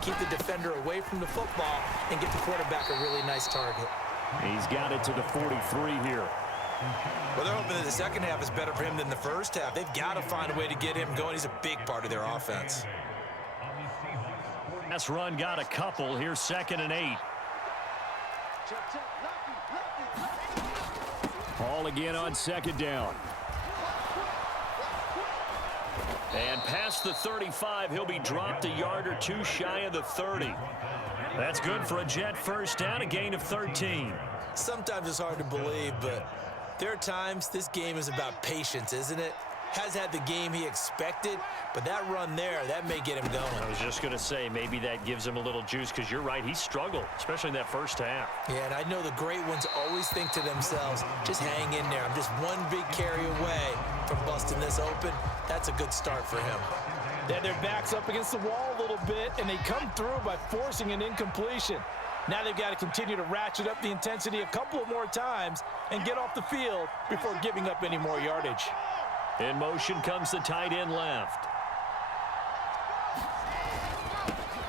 keep the defender away from the football and get the quarterback a really nice target. He's got it to the 43 here. Well, they're hoping that the second half is better for him than the first half. They've got to find a way to get him going. He's a big part of their offense. This run got a couple. Here's 2nd and 8. Ball again on 2nd down. And past the 35, he'll be dropped a yard or two shy of the 30. That's good for a Jet first down, a gain of 13. Sometimes it's hard to believe, but there are times this game is about patience, isn't it? Has had the game he expected, but that run there, that may get him going. I was just going to say, maybe that gives him a little juice, because you're right, he struggled, especially in that first half. Yeah, and I know the great ones always think to themselves, just hang in there. I'm just one big carry away from busting this open. That's a good start for him. They had their backs up against the wall a little bit, and they come through by forcing an incompletion. Now they've got to continue to ratchet up the intensity a couple of more times and get off the field before giving up any more yardage. In motion comes the tight end left.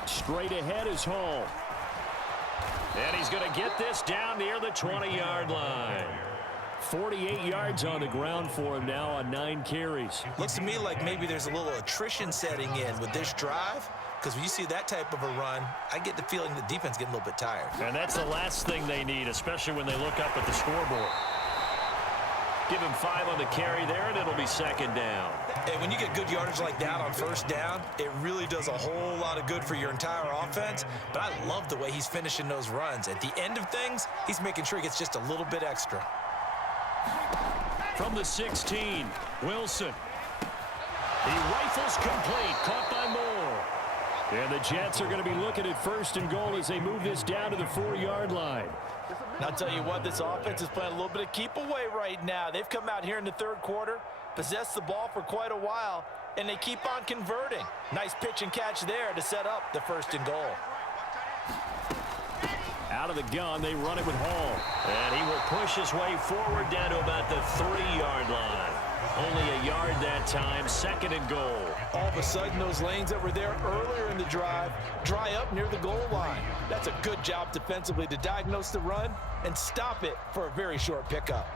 Straight ahead is Hall. And he's going to get this down near the 20-yard line. 48 yards on the ground for him now on 9 carries. Looks to me like maybe there's a little attrition setting in with this drive, because when you see that type of a run, I get the feeling the defense getting a little bit tired. And that's the last thing they need, especially when they look up at the scoreboard. Give him 5 on the carry there, and it'll be 2nd down. And when you get good yardage like that on first down, it really does a whole lot of good for your entire offense. But I love the way he's finishing those runs. At the end of things, he's making sure he gets just a little bit extra. From the 16, Wilson. He rifles complete, caught by Moore. And the Jets are going to be looking at 1st and goal as they move this down to the 4-yard line. And I'll tell you what, this offense is playing a little bit of keep away right now. They've come out here in the 3rd quarter, possessed the ball for quite a while, and they keep on converting. Nice pitch and catch there to set up the 1st and goal. Out of the gun, they run it with Hall. And he will push his way forward down to about the 3-yard line. Only a yard that time, 2nd and goal. All of a sudden, those lanes that were there earlier in the drive dry up near the goal line. That's a good job defensively to diagnose the run and stop it for a very short pickup.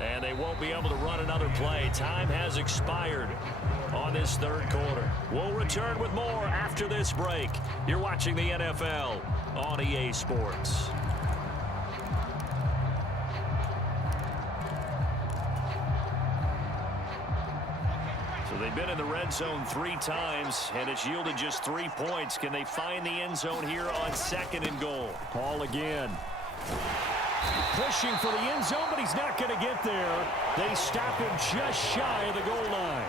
And they won't be able to run another play. Time has expired on this 3rd quarter. We'll return with more after this break. You're watching the NFL on EA Sports. So they've been in the red zone 3 times, and it's yielded just 3 points. Can they find the end zone here on 2nd and goal? Hall again. Pushing for the end zone, but he's not going to get there. They stop him just shy of the goal line.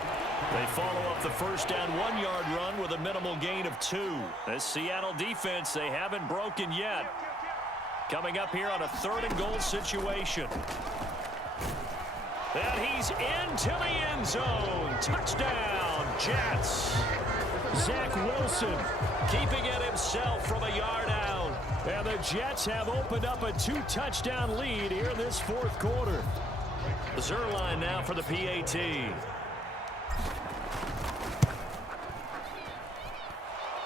They follow up the first down 1-yard run with a minimal gain of 2. This Seattle defense, they haven't broken yet. Coming up here on a 3rd and goal situation. And he's into the end zone. Touchdown, Jets. Zach Wilson keeping it himself from a yard out. And the Jets have opened up a 2-touchdown lead here in this 4th quarter. Zerline now for the PAT.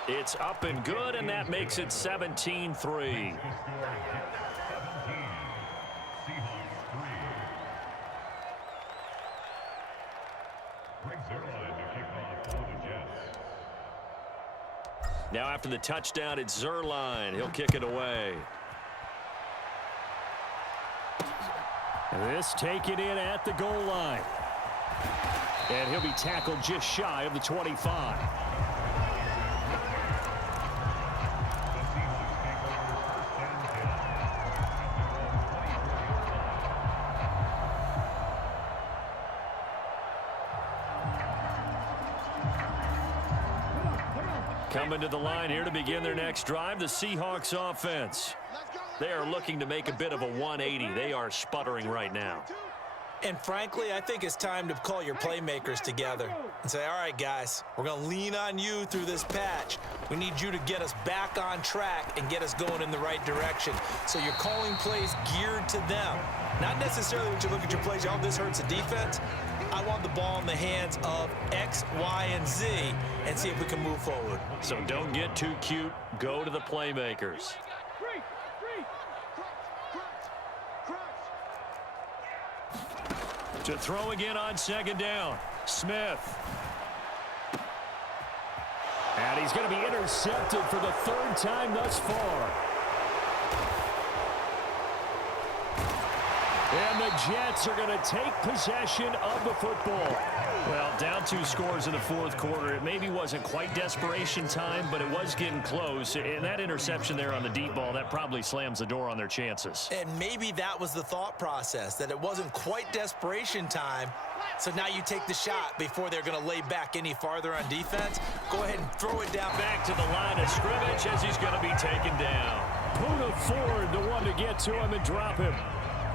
It's up and good, and that makes it 17-3. Now after the touchdown, it's Zerline. He'll kick it away. This taken in at the goal line. And he'll be tackled just shy of the 25. Coming to the line here to begin their next drive, the Seahawks offense. They are looking to make a bit of a 180. They are sputtering right now. And frankly, I think it's time to call your playmakers together and say, all right, guys, we're going to lean on you through this patch. We need you to get us back on track and get us going in the right direction. So you're calling plays geared to them. Not necessarily when you look at your plays, oh, this hurts the defense. I want the ball in the hands of X, Y, and Z and see if we can move forward. So don't get too cute. Go to the playmakers. To throw again on second down. Smith. And he's going to be intercepted for the third time thus far. And the Jets are going to take possession of the football. Well, down 2 scores in the fourth quarter. It maybe wasn't quite desperation time, but it was getting close. And that interception there on the deep ball, that probably slams the door on their chances. And maybe that was the thought process, that it wasn't quite desperation time. So now you take the shot before they're going to lay back any farther on defense. Go ahead and throw it down. Back to the line of scrimmage as he's going to be taken down. Poona Ford, the one to get to him and drop him.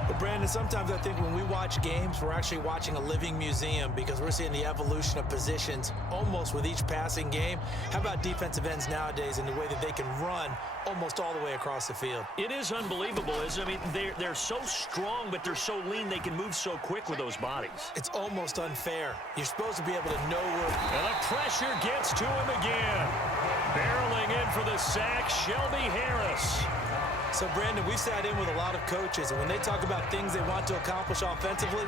Well, Brandon, sometimes I think when we watch games, we're actually watching a living museum because we're seeing the evolution of positions almost with each passing game. How about defensive ends nowadays and the way that they can run almost all the way across the field? It is unbelievable, isn't it? I mean, they're so strong, but they're so lean. They can move so quick with those bodies. It's almost unfair. You're supposed to be able to know where. And the pressure gets to him again. Barreling in for the sack, Shelby Harris. So, Brandon, we sat in with a lot of coaches, and when they talk about things they want to accomplish offensively,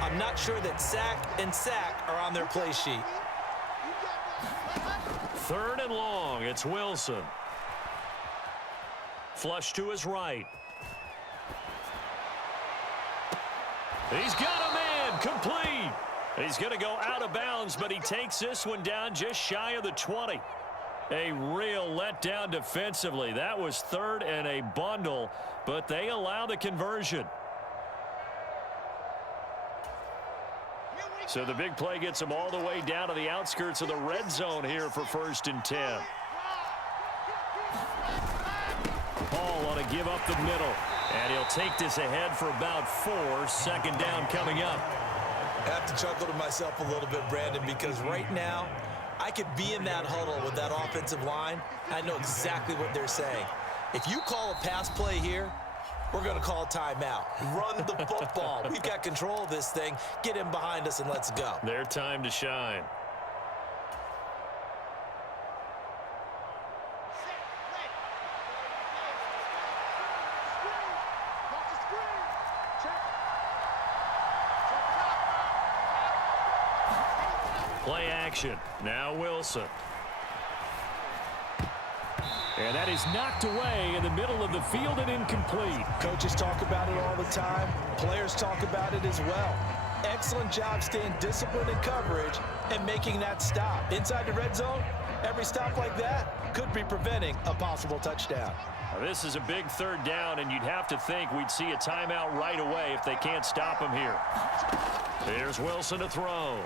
I'm not sure that sack and sack are on their play sheet. Third and long, it's Wilson. Flush to his right. He's got a man, complete. He's going to go out of bounds, but he takes this one down just shy of the 20. A real letdown defensively. That was third and a bundle, but they allow the conversion. So the big play gets them all the way down to the outskirts of the red zone here for 1st and 10. Paul on to give up the middle, and he'll take this ahead for about 4. 2nd down coming up. I have to chuckle to myself a little bit, Brandon, because right now, I could be in that huddle with that offensive line. I know exactly what they're saying. If you call a pass play here, we're going to call timeout. Run the football. We've got control of this thing. Get in behind us and let's go. Their time to shine. Play action. Now Wilson. And that is knocked away in the middle of the field and incomplete. Coaches talk about it all the time. Players talk about it as well. Excellent job staying disciplined in coverage and making that stop. Inside the red zone, every stop like that could be preventing a possible touchdown. Now, this is a big 3rd down, and you'd have to think we'd see a timeout right away if they can't stop him here. Here's Wilson to throw.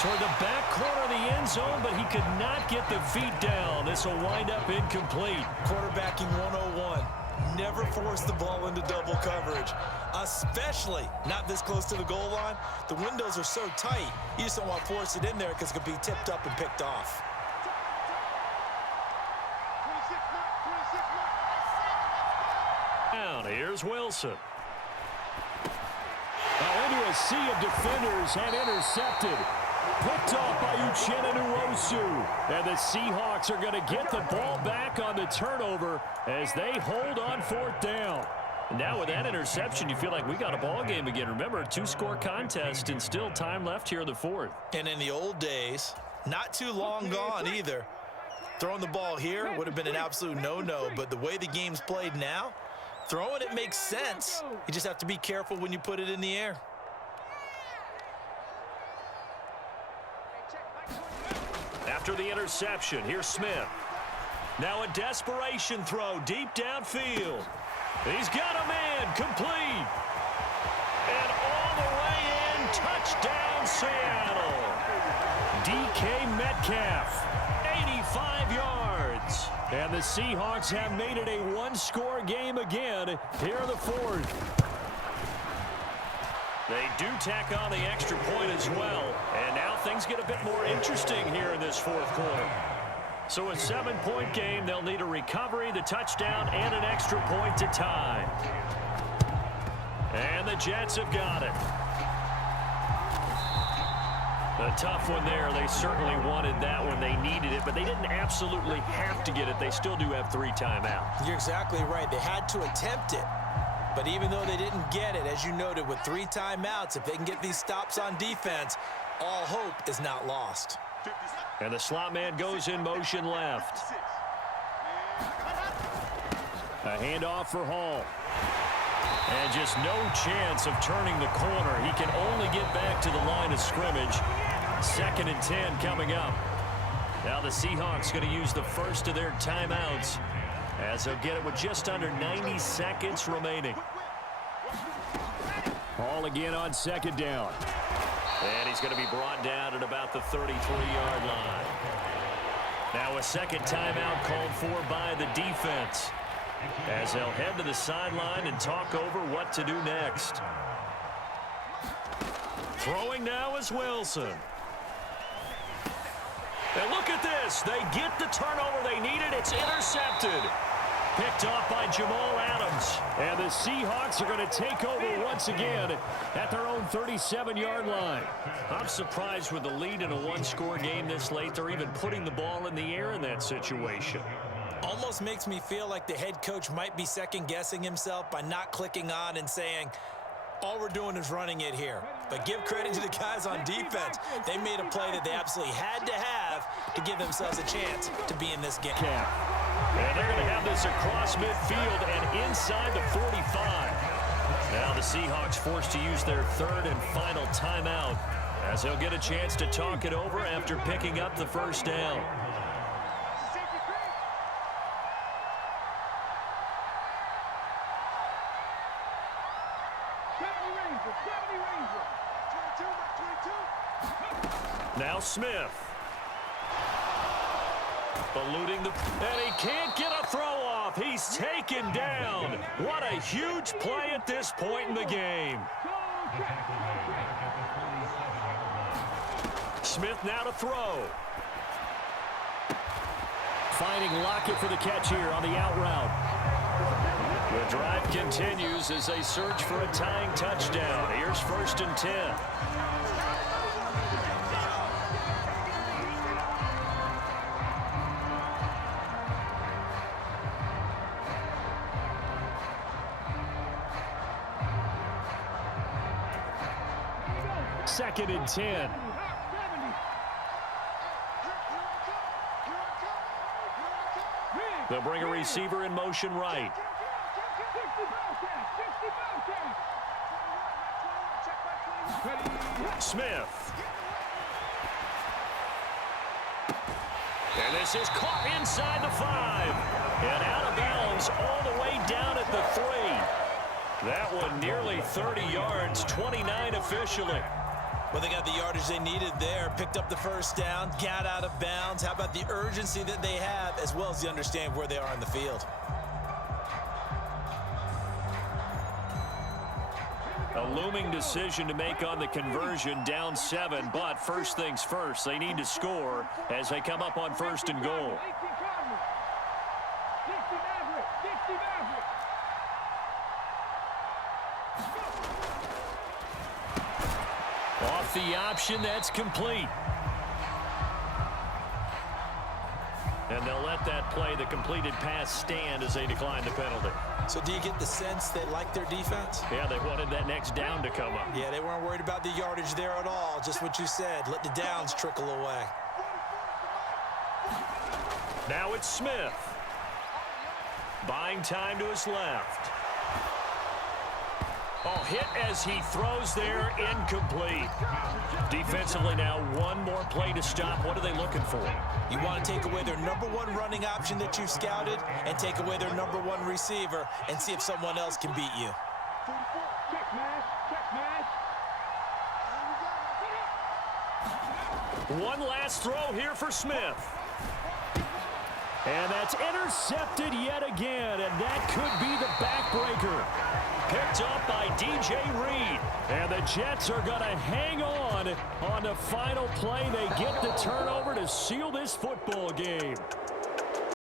Toward the back corner of the end zone, but he could not get the feet down. This will wind up incomplete. Quarterbacking 101. Never force the ball into double coverage, especially not this close to the goal line. The windows are so tight, you just don't want to force it in there because it could be tipped up and picked off. Down, here's Wilson. Into a sea of defenders and intercepted. Picked off by Uchenna Nwosu. And the Seahawks are going to get the ball back on the turnover as they hold on 4th down. Now with that interception, you feel like we got a ball game again. Remember, a 2-score contest and still time left here in the 4th. And in the old days, not too long gone either, throwing the ball here would have been an absolute no-no. But the way the game's played now, throwing it makes sense. You just have to be careful when you put it in the air. After the interception, here's Smith. Now a desperation throw deep downfield. He's got a man, complete. And all the way in, touchdown Seattle. DK Metcalf, 85 yards. And the Seahawks have made it a 1-score game again here in the 4th. They do tack on the extra point as well. And now things get a bit more interesting here in this fourth quarter. So a 7-point game, they'll need a recovery, the touchdown, and an extra point to tie. And the Jets have got it. A tough one there. They certainly wanted that one. They needed it, but they didn't absolutely have to get it. They still do have 3 timeouts. You're exactly right. They had to attempt it. But even though they didn't get it, as you noted, with 3 timeouts, if they can get these stops on defense, all hope is not lost. And the slot man goes in motion left. A handoff for Hall. And just no chance of turning the corner. He can only get back to the line of scrimmage. 2nd and 10 coming up. Now the Seahawks going to use the first of their timeouts as they'll get it with just under 90 seconds remaining. Hall again on 2nd down. And he's going to be brought down at about the 33-yard line. Now a second timeout called for by the defense, as they'll head to the sideline and talk over what to do next. Throwing now is Wilson. And look at this. They get the turnover they needed. It's intercepted. Picked off by Jamal Adams. And the Seahawks are going to take over once again at their own 37-yard line. I'm surprised with the lead in a one-score game this late. They're even putting the ball in the air in that situation. Almost makes me feel like the head coach might be second-guessing himself by not clicking on and saying, all we're doing is running it here. But give credit to the guys on defense. They made a play that they absolutely had to have to give themselves a chance to be in this game. And they're going to have this across midfield and inside the 45. Now the Seahawks forced to use their 3rd and final timeout, as they'll get a chance to talk it over after picking up the first down. Now Smith. Eluding the... And he can't get a throw off. He's taken down. What a huge play at this point in the game. Smith now to throw. Finding Lockett for the catch here on the out route. The drive continues as they search for a tying touchdown. Here's 1st and 10. Second and 10. They'll bring a receiver in motion right. Smith. And this is caught inside the 5. And out of bounds all the way down at the 3. That one nearly 30 yards, 29 officially. Well, they got the yardage they needed there, picked up the first down, got out of bounds. How about the urgency that they have, as well as the understanding where they are in the field? A looming decision to make on the conversion, down 7, but first things first, they need to score as they come up on 1st and goal. Off the option, that's complete. And they'll let that play, the completed pass, stand as they decline the penalty. So do you get the sense they like their defense? Yeah, they wanted that next down to come up. Yeah, they weren't worried about the yardage there at all. Just what you said, let the downs trickle away. Now it's Smith. Buying time to his left. Oh, hit as he throws there, incomplete. Defensively now, one more play to stop. What are they looking for? You want to take away their #1 running option that you've scouted and take away their #1 receiver and see if someone else can beat you. One last throw here for Smith. And that's intercepted yet again, and that could be the backbreaker. Picked up by DJ Reed. And the Jets are going to hang on the final play. They get the turnover to seal this football game.